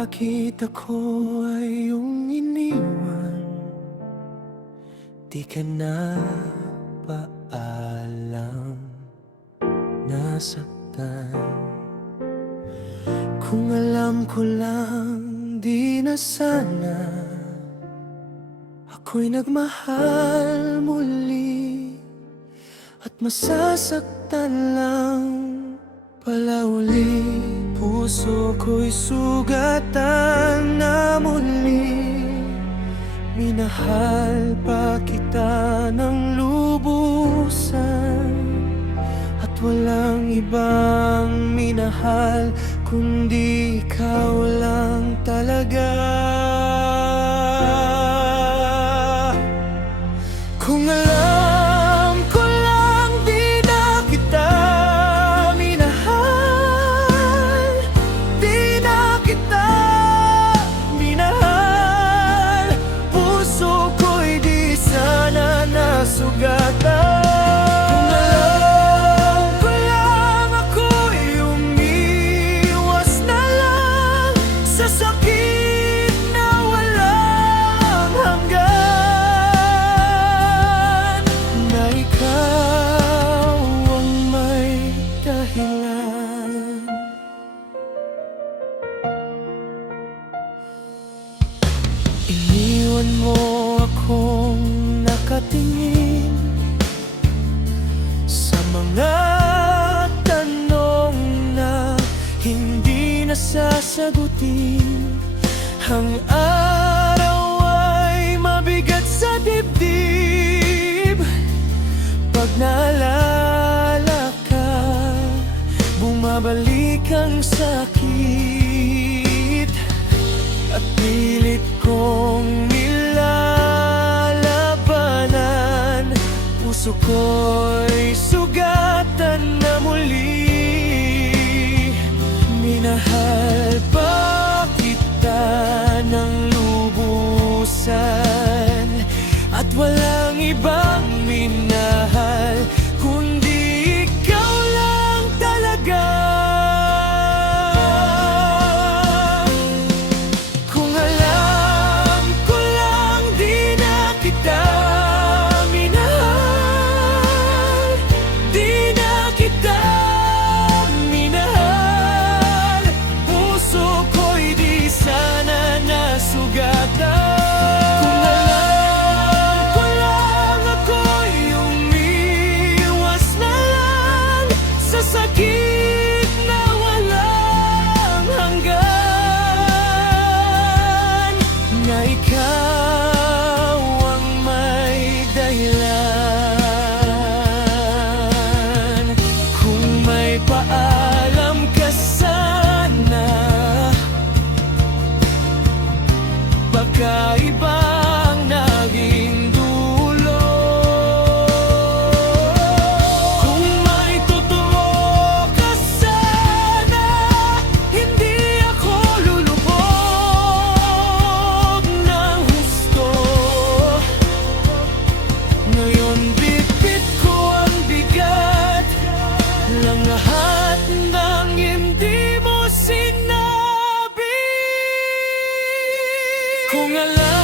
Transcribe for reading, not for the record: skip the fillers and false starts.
bakit ako ay iyong iniwan. Di ka na paalam, nasaktan. Kung alam ko lang, di na sana ako'y nagmahal muli. At masasaktan lang pala uli. Puso ko'y sugatan na muli. Minahal pa kita ng lubusan, at walang ibang minahal kundi ikaw lang talaga. Kung alam ko lang di na kita minahal, di na kita minahal, puso ko'y di sana nasugatan. Kung alam ko lang ako'y umiwas na lang sa sakit na walang hanggan, na ikaw ang may dahilan. Iniwan mo akong nakatingin sa mga tanong na hindi nasasagutin. Ang araw ay mabigat sa dibdib. Pag naalala ka, bumabalik ang sakit, at pilit kong nilalabanan. Puso ko'y sugatan na muli. Minahal pa kita ng lubusan, at walang ibang minahal kundi ikaw lang talaga. Kung alam ko lang di na kita minahal, di na kita minahal, puso ko'y di sana nasugatan. Kung alam ko lang ako'y umiwas na lang sa sakit na walang hanggan, na ikaw ang may dahilan. Kung may paalam ka sana, baka ibang naging dulo. Kung may totoo ka sana, hindi ako lulubog ng husto. Ngayon bit-bit ko ang bigat, lang lahat ng hindi mo sinabi. Kung alam